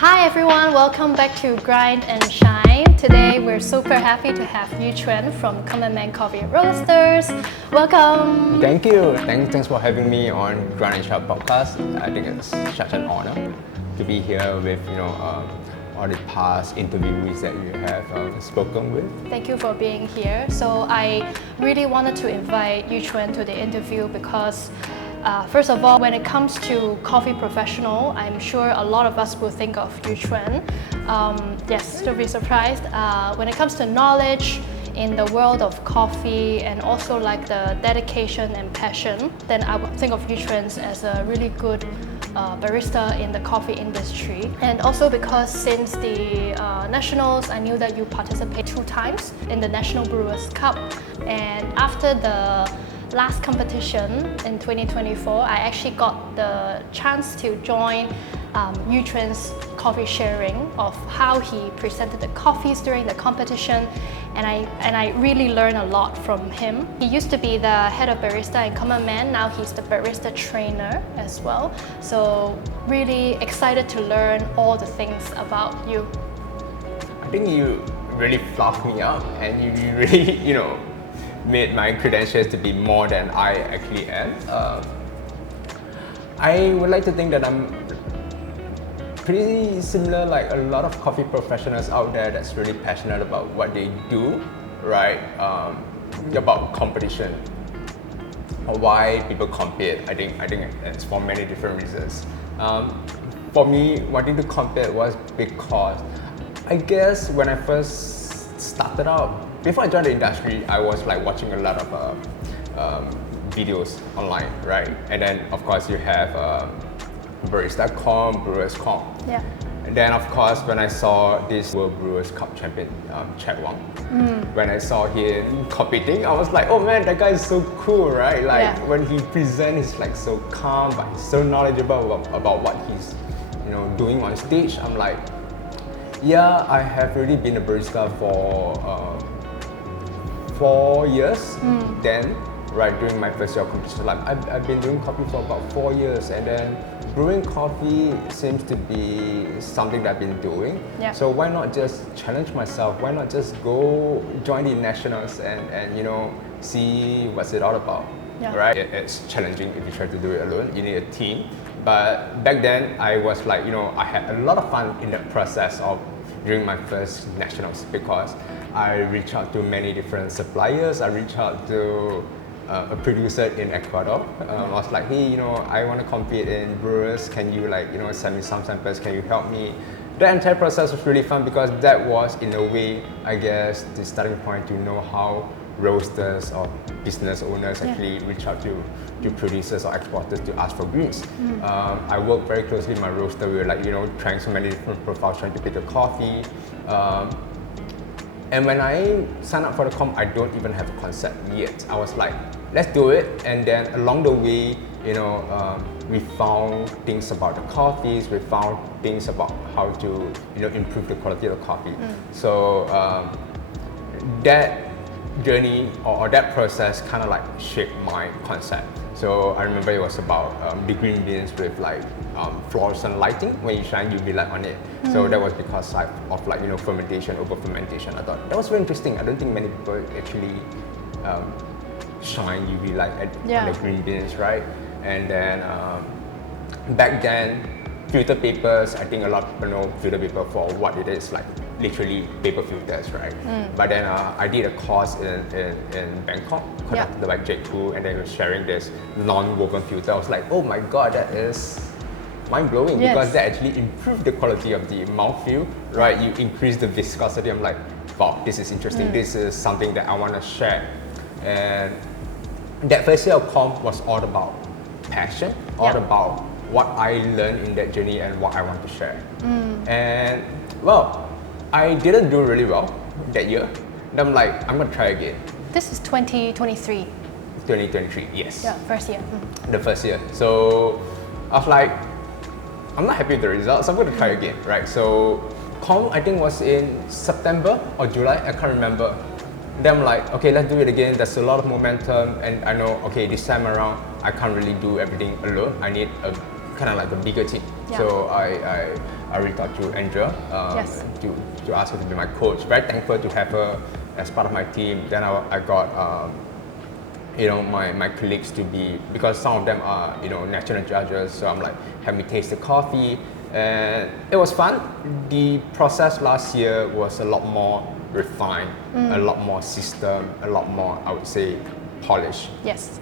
Hi everyone, welcome back to Grind and Shine. Today we're super happy to have Youquan from Common Man Coffee Roasters. Welcome. Thank you. Thanks for having me on Grind and Shine podcast. I think it's such an honor to be here with all the past interviewees that you have spoken with. Thank you for being here. So I really wanted to invite Youquan to the interview because first of all, when it comes to coffee professional, I'm sure a lot of us will think of Youquan. Yes, don't be surprised. When it comes to knowledge in the world of coffee and also like the dedication and passion, then I would think of Youquan as a really good barista in the coffee industry. And also because since the Nationals, I knew that you participate 2 times in the National Brewers Cup. And after the last competition in 2024, I actually got the chance to join Youquan's coffee sharing of how he presented the coffees during the competition, and I really learned a lot from him. He used to be the head of barista in Common Man, now he's the Barista Trainer as well. So really excited to learn all the things about you. I think you really fluffed me up and you really, made my credentials to be more than I actually am. I would like to think that I'm pretty similar like a lot of coffee professionals out there that's really passionate about what they do, right? About competition or why people compete. I think it's for many different reasons. For me, wanting to compete was because I guess when I first started out, before I joined the industry, I was like watching a lot of videos online, right? And then of course you have Barista.com, Brewers Cup. Yeah. And then of course when I saw this World Brewers Cup champion, Youquan, when I saw him competing, I was like, oh man, that guy is so cool, right? Like when he presents, he's like so calm, but he's so knowledgeable about what he's doing on stage. I'm like, yeah, I have already been a barista for 4 years then, right, during my first year of competition life. I've been doing coffee for about 4 years, and then brewing coffee seems to be something that I've been doing. Yeah. So why not just challenge myself? Why not just go join the nationals and see what's it all about? Yeah. Right? It's challenging if you try to do it alone. You need a team. But back then, I was like, I had a lot of fun in the process of during my first nationals because I reached out to many different suppliers. I reached out to a producer in Ecuador. I was like, hey, I want to compete in brewers. Can you send me some samples? Can you help me? The entire process was really fun because that was in a way, I guess, the starting point to know how roasters or business owners actually reach out to producers or exporters to ask for greens. I worked very closely with my roaster. We were trying so many different profiles, trying to pick a coffee. And when I signed up for the comp, I don't even have a concept yet. I was like, let's do it. And then along the way, we found things about the coffees. We found things about how to, improve the quality of the coffee. So that journey or that process kind of like shaped my concept. So I remember it was about the green beans with fluorescent lighting. When you shine UV light on it. So that was because of fermentation, over fermentation. I thought that was very interesting. I don't think many people actually shine UV light on the green beans, right? And then back then, filter papers, I think a lot of people know filter paper for what it is, like literally paper filters, right? But then I did a course in Bangkok, conducted by Jake Hu, and then he was sharing this non-woven filter. I was like, oh my god, that is mind-blowing because that actually improved the quality of the mouthfeel, right? You increase the viscosity. I'm like, wow, this is interesting. This is something that I want to share. And that first year of comp was all about passion, all about what I learned in that journey and what I want to share. And well, I didn't do really well that year. And I'm like, I'm gonna try again. This is 2023. 2023, yes. Yeah, first year. The first year. So I was like, I'm not happy with the results, so I'm gonna try again, right? So comp, I think was in September or July, I can't remember. Then I'm like, okay, let's do it again. There's a lot of momentum, and I know, okay, this time around, I can't really do everything alone. I need a kind of like a bigger team. So I I reached out to Andrea Yes. to ask her to be my coach. Very thankful to have her as part of my team. Then I got my colleagues to be, because some of them are national judges. So I'm like, have me taste the coffee, and it was fun. The process last year was a lot more refined, a lot more system, a lot more, I would say, polished. Yes.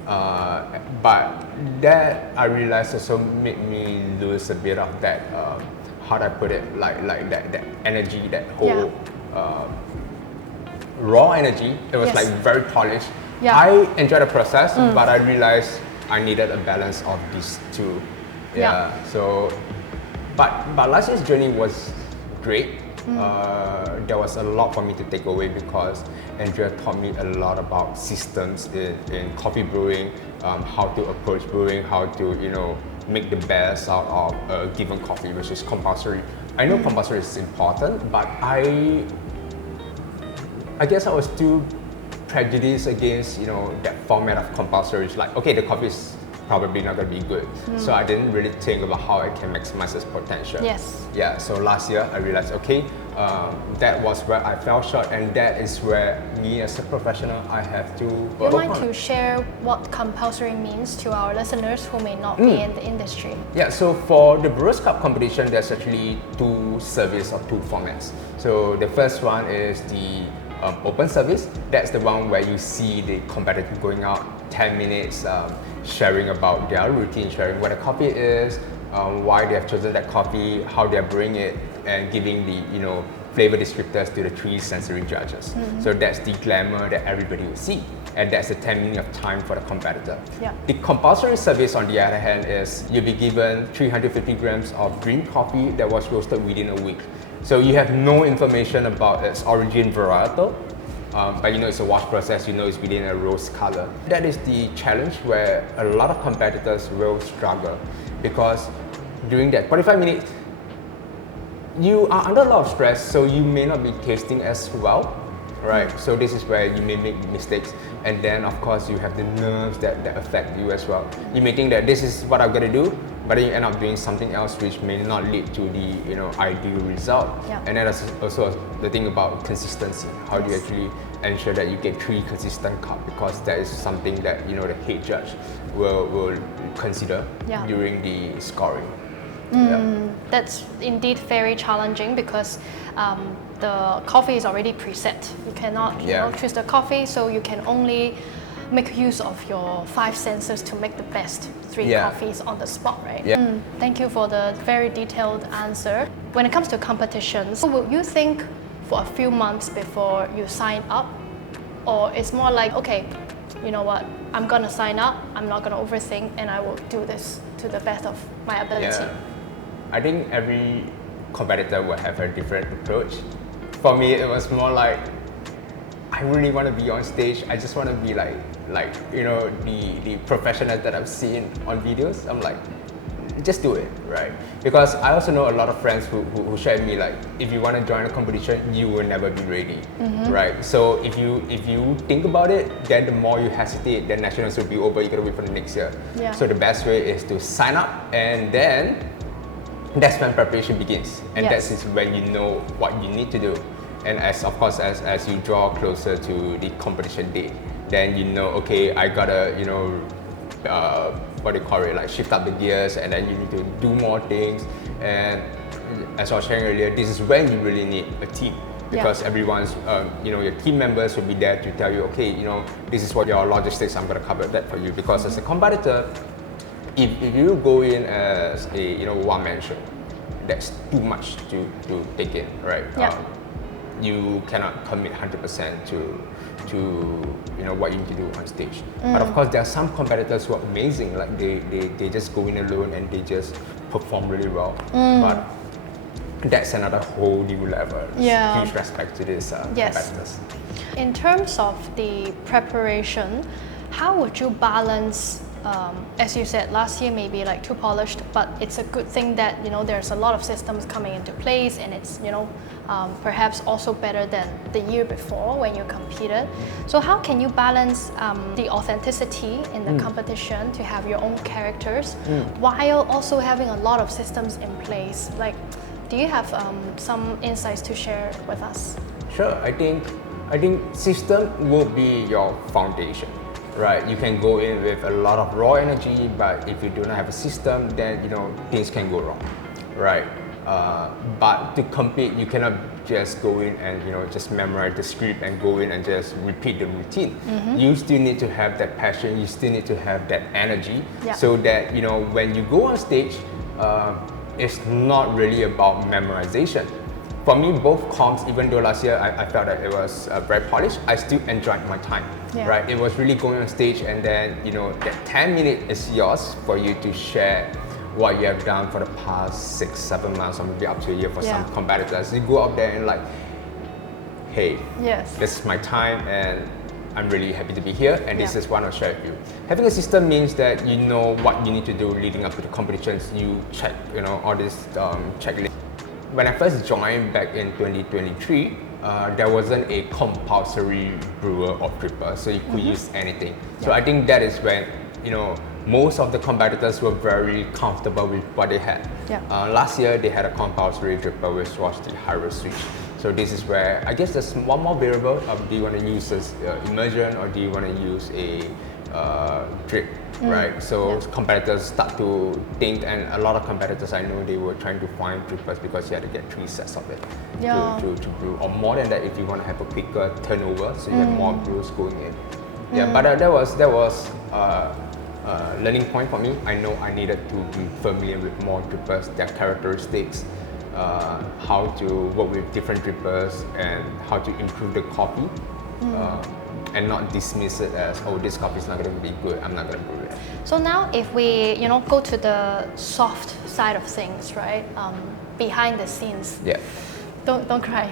But that I realized also made me lose a bit of that, how do I put it, like that energy, that whole raw energy. It was Yes. like very polished. Yeah. I enjoyed the process, but I realized I needed a balance of these two. Yeah. So, but last year's journey was great. There was a lot for me to take away because Andrea taught me a lot about systems in coffee brewing, how to approach brewing, how to make the best out of a given coffee, which is compulsory. I know compulsory is important, but I guess I was too prejudiced against that format of compulsory. It's like, okay, the coffee is probably not going to be good. So I didn't really think about how I can maximize its potential. Yes. Yeah, so last year I realized, okay, that was where I fell short, and that is where me as a professional, I have to Would work you mind on. to share what compulsory means to our listeners who may not be in the industry? Yeah, so for the Brewers Cup competition, there's actually two service or two formats. So the first one is the open service. That's the one where you see the competitor going out 10 minutes, sharing about their routine, sharing what a coffee is, why they have chosen that coffee, how they're brewing it, and giving the flavor descriptors to the three sensory judges. So that's the glamour that everybody will see, and that's the 10 minutes of time for the competitor. Yeah. The compulsory service, on the other hand, is you'll be given 350 grams of green coffee that was roasted within a week. So you have no information about its origin varietal, but it's a wash process, it's within a rose color. That is the challenge where a lot of competitors will struggle, because during that 45 minutes, you are under a lot of stress, so you may not be tasting as well, right? So this is where you may make mistakes, and then of course you have the nerves that affect you as well. You may think that this is what I'm gonna do, but then you end up doing something else which may not lead to the ideal result. Yeah. And then there's also the thing about consistency. How do you actually ensure that you get 3 consistent cups, because that is something that the head judge will consider during the scoring. That's indeed very challenging because the coffee is already preset. You cannot choose the coffee, so you can only make use of your 5 senses to make the best 3 coffees on the spot, right? Yeah. Thank you for the very detailed answer. When it comes to competitions, will you think for a few months before you sign up? Or it's more like, okay, you know what, I'm gonna sign up, I'm not gonna overthink, and I will do this to the best of my ability. Yeah. I think every competitor will have a different approach. For me, it was more like, I really want to be on stage. I just want to be like the professionals that I've seen on videos. I'm like, just do it, right? Because I also know a lot of friends who shared me like, if you want to join a competition, you will never be ready, right? So if you think about it, then the more you hesitate, then nationals will be over. You gotta wait for the next year. Yeah. So the best way is to sign up, and then that's when preparation begins, and Yes. that is when you know what you need to do. And as you draw closer to the competition date, then okay, I gotta what do you call it, like shift up the gears, and then you need to do more things. And as I was sharing earlier, this is when you really need a team, because everyone's your team members will be there to tell you, okay, this is what your logistics, I'm gonna cover that for you. Because as a competitor, if you go in as a one-man show, that's too much to take in, right? Yeah. You cannot commit 100% to what you need to do on stage. But of course, there are some competitors who are amazing. Like they just go in alone and they just perform really well. But that's another whole new level. Yeah. Huge respect to these competitors. In terms of the preparation, how would you balance? As you said, last year maybe like too polished, but it's a good thing that there's a lot of systems coming into place, and it's perhaps also better than the year before when you competed. So how can you balance the authenticity in the competition to have your own characters while also having a lot of systems in place? Like, Do you have some insights to share with us? Sure. I think system will be your foundation, right? You can go in with a lot of raw energy, but if you do not have a system, then things can go wrong, right? But to compete, you cannot just go in and just memorize the script and go in and just repeat the routine. You still need to have that passion. You still need to have that energy, so that when you go on stage, it's not really about memorization. For me, both comps, even though last year I felt that it was very polished, I still enjoyed my time, right? It was really going on stage, and then that 10 minutes is yours for you to share what you have done for the past 6-7 months, or maybe up to a year for some competitors. You go out there and like, hey, this is my time, and I'm really happy to be here, and this is what I'll share with you. Having a system means that you know what you need to do leading up to the competitions. You check, all this checklist. When I first joined back in 2023, there wasn't a compulsory brewer or dripper, so you could use anything. So I think that is when most of the competitors were very comfortable with what they had. Last year they had a compulsory dripper, which was the high switch. So this is where I guess there's one more variable. Do you want to use this immersion, or do you want to use a drip, right? So competitors start to think, and a lot of competitors I know, they were trying to find drippers because you had to get 3 sets of it to brew, or more than that if you want to have a quicker turnover, so you have more brews going in. But that was learning point for me. I know I needed to be familiar with more drippers, their characteristics, how to work with different drippers, and how to improve the coffee, and not dismiss it as, oh, this coffee is not going to be good, I'm not going to brew it. So now if we go to the soft side of things, right? Behind the scenes. Don't cry.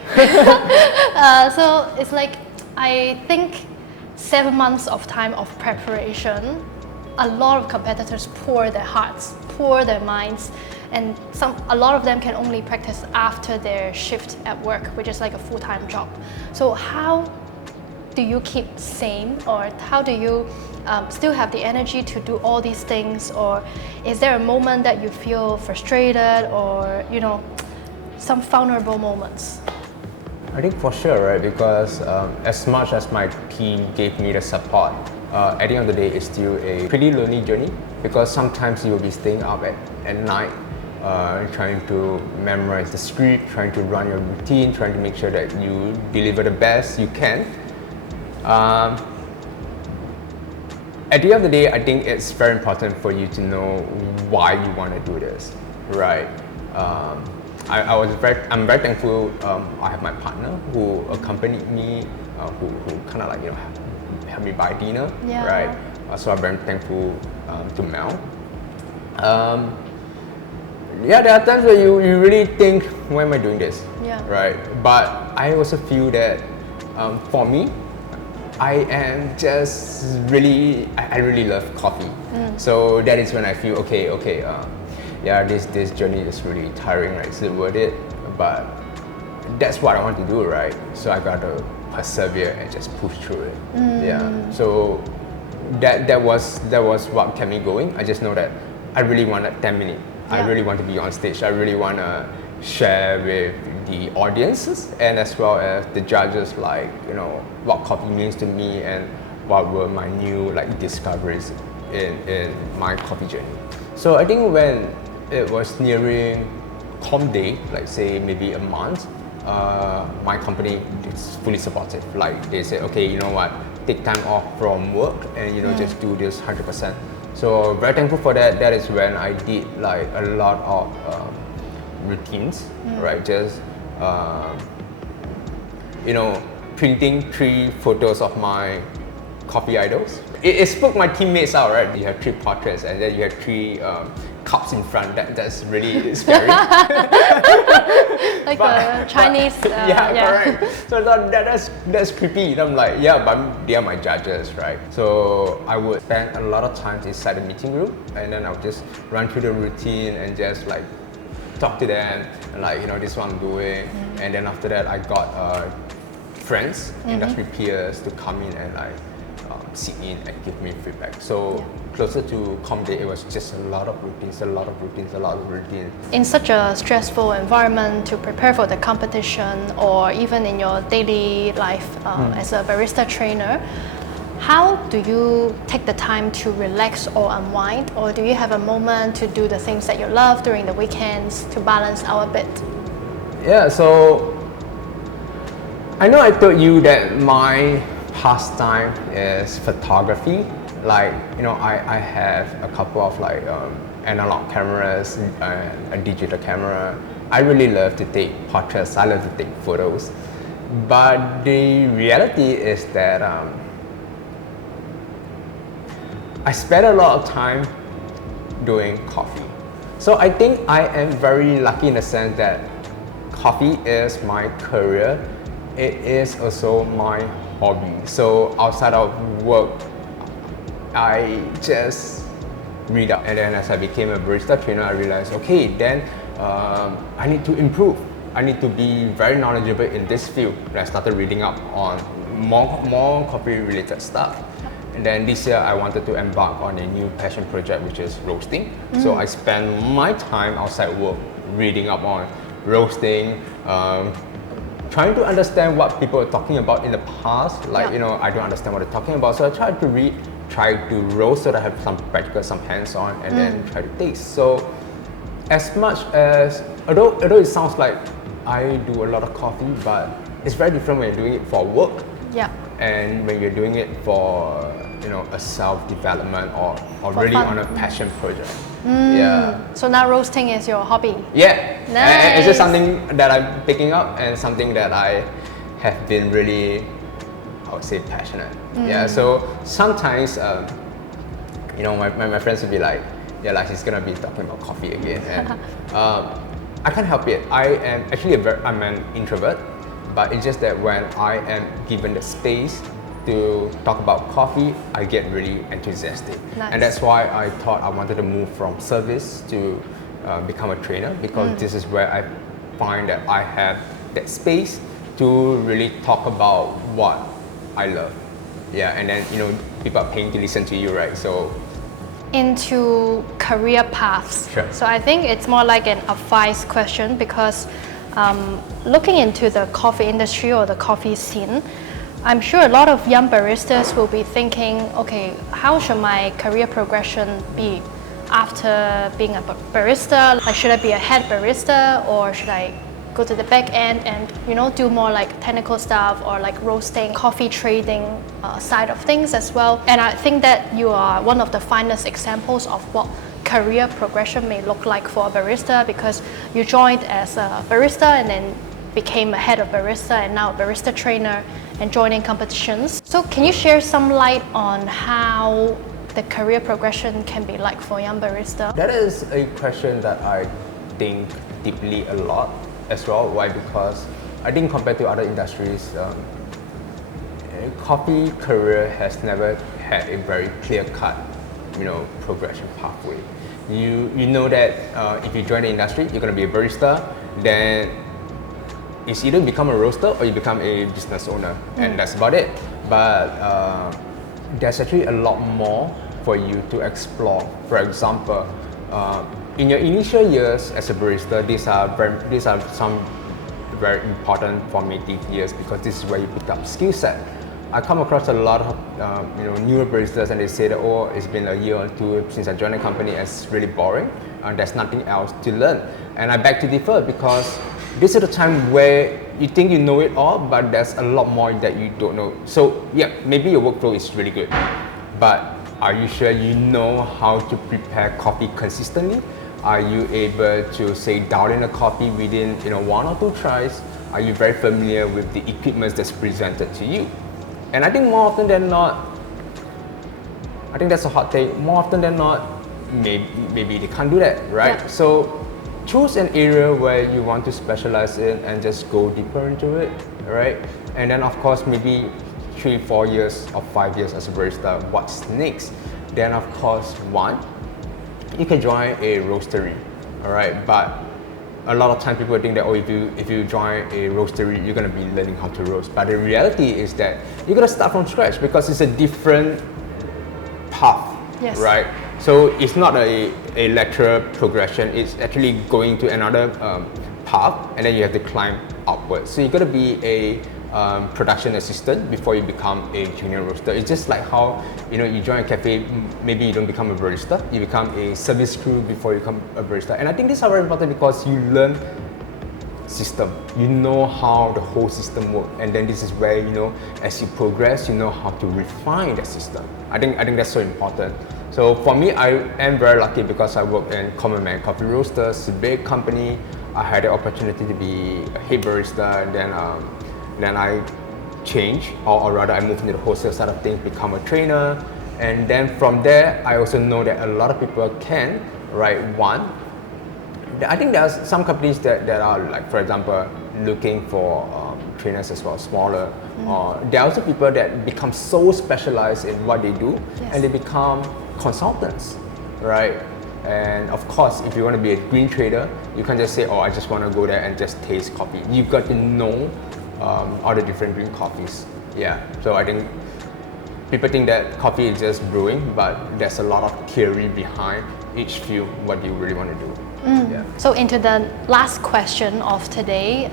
So it's like, I think 7 months of time of preparation, a lot of competitors pour their hearts, pour their minds, and a lot of them can only practice after their shift at work, which is like a full-time job. So how do you keep sane, or how do you still have the energy to do all these things? Or is there a moment that you feel frustrated, or some vulnerable moments? I think for sure, right? Because as much as my team gave me the support, at the end of the day, it's still a pretty lonely journey, because sometimes you will be staying up at night, trying to memorize the script, trying to run your routine, trying to make sure that you deliver the best you can. At the end of the day, I think it's very important for you to know why you want to do this, right? I'm very thankful. I have my partner who accompanied me, who kind of like helped me buy dinner, right? So I'm very thankful to Mel. There are times where you really think, why am I doing this, right? But I also feel that for me, I am just really, I really love coffee. So that is when I feel, okay, this journey is really tiring, right? Is it worth it? But that's what I want to do, right? So I gotta persevere and just push through it. So that was what kept me going. I just know that I really wanted 10 minutes. I really want to be on stage. I really want to share with the audiences, and as well as the judges, like what coffee means to me, and what were my new discoveries in my coffee journey. So I think when it was nearing comp day, like say maybe a month, my company is fully supportive. Like they say, okay, you know what, take time off from work and just do this 100%. So very thankful for that. That is when I did like a lot of routines, right? Just printing 3 photos of my coffee idols. It spooked my teammates out, right? You have 3 portraits, and then you have 3 cups in front. That's really scary. Like the Chinese. Correct. So I thought that's creepy. And I'm like, but they are my judges, right? So I would spend a lot of time inside the meeting room, and then I would just run through the routine and just like talk to them, and this is what I'm doing. And then after that, I got friends, industry peers to come in and sit in and give me feedback. So closer to comp day, it was just a lot of routines. In such a stressful environment to prepare for the competition, or even in your daily life as a barista trainer, how do you take the time to relax or unwind? Or do you have a moment to do the things that you love during the weekends to balance out a bit? Yeah, so I know I told you that my pastime is photography. Like, you know, I have a couple of like analog cameras and a digital camera. I really love to take portraits, I love to take photos. But the reality is that I spend a lot of time doing coffee. So I think I am very lucky in the sense that coffee is my career. It is also my hobby. So outside of work, I just read up. And then as I became a barista trainer, I realized, okay, then I need to improve. I need to be very knowledgeable in this field. And I started reading up on more coffee related stuff. And then this year I wanted to embark on a new passion project, which is roasting. So I spend my time outside work reading up on roasting, trying to understand what people are talking about in the past. Like, you know, I don't understand what they're talking about. So I try to read, try to roast so that I have some practical, some hands-on, and then try to taste. So as much as, although it sounds like I do a lot of coffee, but it's very different when you're doing it for work. Yeah. And when you're doing it for, you know, a self-development or really fun. on a passion project. Yeah. So now roasting is your hobby? Yeah. Nice. And it's just something that I'm picking up and something that I have been really, I would say, passionate. Yeah. So sometimes, you know, my friends would be like, yeah, like he's gonna be talking about coffee again. And I can't help it. I am actually I'm an introvert, but it's just that when I am given the space to talk about coffee, I get really enthusiastic. Nice. And that's why I thought I wanted to move from service to become a trainer, because this is where I find that I have that space to really talk about what I love. Yeah, and then, you know, people are paying to listen to you, right? So into career paths. Sure. So I think it's more like an advice question, because looking into the coffee industry or the coffee scene, I'm sure a lot of young baristas will be thinking, okay, how should my career progression be after being a barista? Like, should I be a head barista, or should I go to the back end and, you know, do more like technical stuff, or like roasting, coffee trading side of things as well? And I think that you are one of the finest examples of what career progression may look like for a barista, because you joined as a barista and then became a head of barista and now a barista trainer and joining competitions. So can you share some light on how the career progression can be like for a young barista? that is a question that I think deeply a lot as well. Why? Because I think compared to other industries, coffee career has never had a very clear-cut, you know, progression pathway. You know that if you join the industry, you're going to be a barista, then it's either become a roaster or you become a business owner, and that's about it. But there's actually a lot more for you to explore. For example, in your initial years as a barista, these are some very important formative years, because this is where you pick up skill set. I come across a lot of you know, newer baristas, and they say that, oh, it's been a year or two since I joined the company, and it's really boring, and there's nothing else to learn. And I beg to differ, because this is the time where you think you know it all, but there's a lot more that you don't know. So yeah, maybe your workflow is really good, but are you sure you know how to prepare coffee consistently? Are you able to, say, dial in a coffee within, you know, 1 or 2 tries? Are you very familiar with the equipment that's presented to you? And I think more often than not, I think that's a hot take, more often than not, maybe they can't do that, right? Yeah. So choose an area where you want to specialize in and just go deeper into it, right? And then of course, maybe 3-4 years or 5 years as a barista, what's next? Then of course, one, you can join a roastery, all right? But a lot of time people think that, oh, if you join a roastery, you're gonna be learning how to roast. But the reality is that you're gonna start from scratch because it's a different path, Yes. right? So it's not a lateral progression. It's actually going to another path, and then you have to climb upwards. So you're gonna be a production assistant before you become a junior roaster. It's just like how you join a cafe, maybe you don't become a barista, you become a service crew before you become a barista. And I think these are very important because you learn system, you know how the whole system works, and then this is where as you progress, you know how to refine the system. I think that's so important. So for me, I am very lucky because I work in Common Man Coffee Roasters, a big company. I had the opportunity to be a head barista, and then I changed, or rather I moved into the wholesale side of things, become a trainer. And then from there, I also know that a lot of people can, right? One, I think there's some companies that are like, for example, looking for trainers as well, smaller. There are also people that become so specialized in what they do, Yes. and they become consultants, right? And of course, if you want to be a green trader, you can't just say, oh, I just want to go there and just taste coffee. You've got to know all the different green coffees. Yeah, so I think people think that coffee is just brewing, but there's a lot of theory behind each field, what you really want to do. Yeah. So into the last question of today,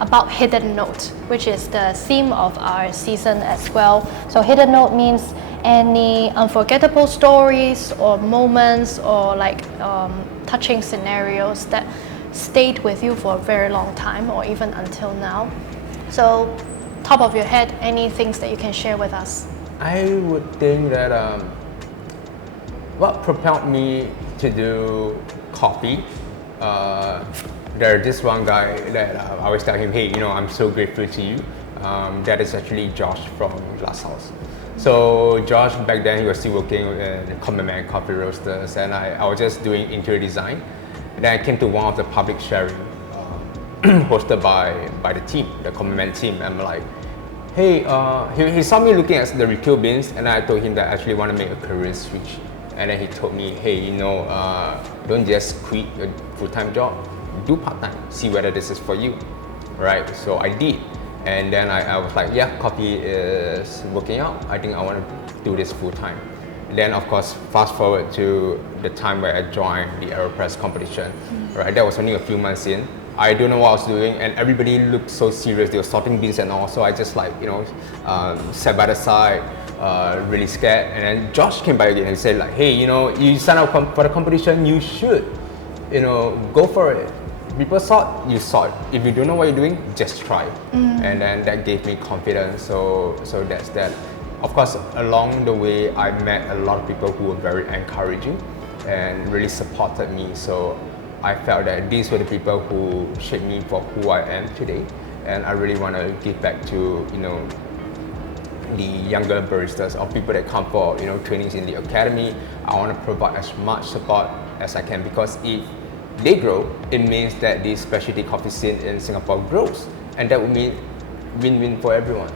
about HiddenNote, which is the theme of our season as well. So HiddenNote means any unforgettable stories or moments or like touching scenarios that stayed with you for a very long time or even until now. So top of your head, any things that you can share with us? I would think that what propelled me to do coffee, there's this one guy that I always tell him, hey, I'm so grateful to you. That is actually Josh from Glass House. So Josh, back then he was still working in Common Man Coffee Roasters, and I was just doing interior design. And then I came to one of the public sharing hosted by the team, the Common Man team. And I'm like, hey, he saw me looking at the retail bins, and I told him that I actually want to make a career switch. And then he told me, hey, don't just quit your full-time job, do part-time, see whether this is for you, right? So I did. And then I was like, yeah, coffee is working out. I think I want to do this full-time. Then of course, fast forward to the time where I joined the AeroPress competition, right? That was only a few months in. I don't know what I was doing, and everybody looked so serious. They were sorting beans and all, so I just sat by the side, really scared. And then Josh came by again and said like, hey, you sign up for the competition, you should, go for it. People saw it, you saw it. If you don't know what you're doing, just try. And then that gave me confidence. So that's that. Of course, along the way, I met a lot of people who were very encouraging and really supported me. So I felt that these were the people who shaped me for who I am today. And I really want to give back to, the younger baristas or people that come for, trainings in the academy. I want to provide as much support as I can, because if they grow, it means that the specialty coffee scene in Singapore grows. And that would mean win-win for everyone.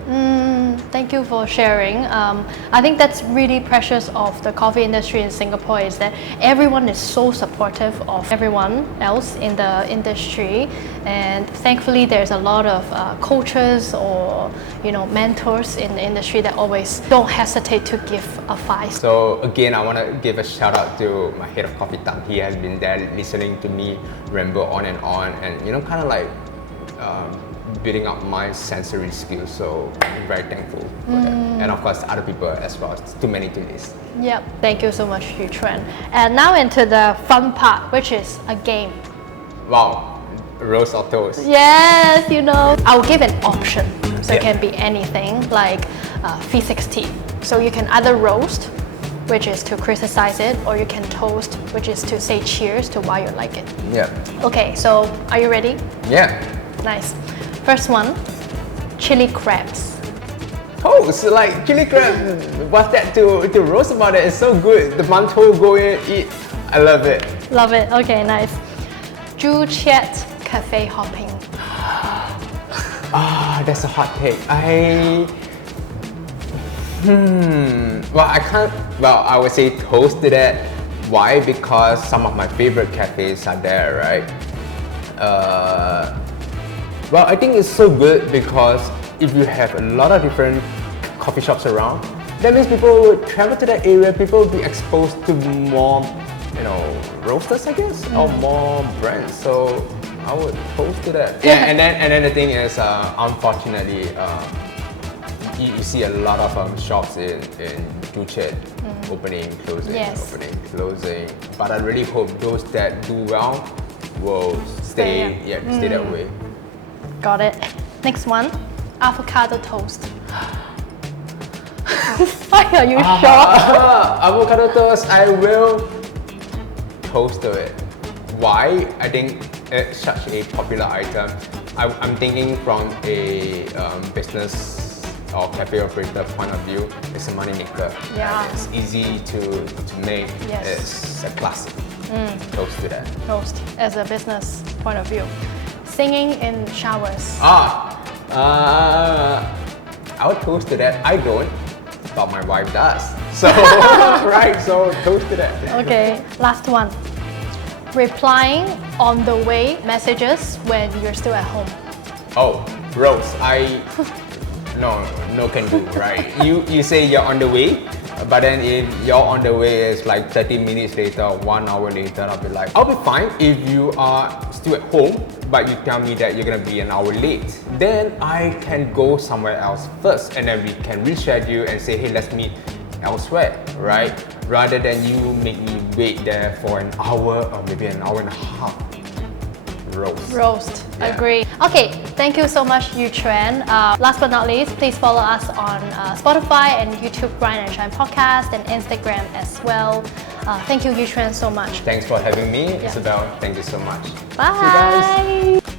Thank you for sharing. I think that's really precious of the coffee industry in Singapore, is that everyone is so supportive of everyone else in the industry, and thankfully there's a lot of coaches or mentors in the industry that always don't hesitate to give advice. So again, I want to give a shout out to my head of coffee, Tam. He has been there listening to me ramble on, and kind of like building up my sensory skills. So I'm very thankful for that. And of course, other people as well. It's too many to list. Yep, thank you so much, Youquan. And now into the fun part, which is a game. Wow, roast or toast? Yes, I'll give an option. So it can be anything, like V60. So you can either roast, which is to criticize it, or you can toast, which is to say cheers to why you like it. Yeah. Okay, so are you ready? Yeah. Nice. First one, chili crabs. Oh, so like chili crab, what's that to roast about it? It's so good. The mantou, go in, eat. I love it. Love it. Okay, nice. Ju Chat cafe hopping. That's a hot take. I would say toast to that. Why? Because some of my favorite cafes are there, right? Well, I think it's so good because if you have a lot of different coffee shops around, that means people would travel to that area, people will be exposed to more, roasters, I guess, or more brands. So I would post to that. Yeah, and then the thing is, unfortunately, you see a lot of shops in Juchet opening, closing, Yes. opening, closing. But I really hope those that do well will stay that way. Got it. Next one, avocado toast. Why are you shocked? Avocado toast, I will toast to it. Why? I think it's such a popular item. I'm thinking from a business or cafe operator point of view, it's a money maker. Yeah. It's easy to make. Yes. It's a classic. Toast to that. Toast as a business point of view. Singing in showers. I would toast to that. I don't, but my wife does. So, right, so toast to that. Okay, last one. Replying on the way messages when you're still at home. Oh, Rose, no can do, right? You say you're on the way, but then if you're on the way, it's like 30 minutes later, 1 hour later, I'll be like, I'll be fine if you are still at home, but you tell me that you're gonna be an hour late. Then I can go somewhere else first, and then we can reschedule and say, hey, let's meet elsewhere, right? Rather than you make me wait there for an hour or maybe an hour and a half. Roast. Yeah. Agree. Okay, thank you so much, Youquan. Last but not least, please follow us on Spotify and YouTube Grind and Shine podcast and Instagram as well. Thank you, Youquan, so much. Thanks for having me, Isabel. Thank you so much. Bye. See you guys.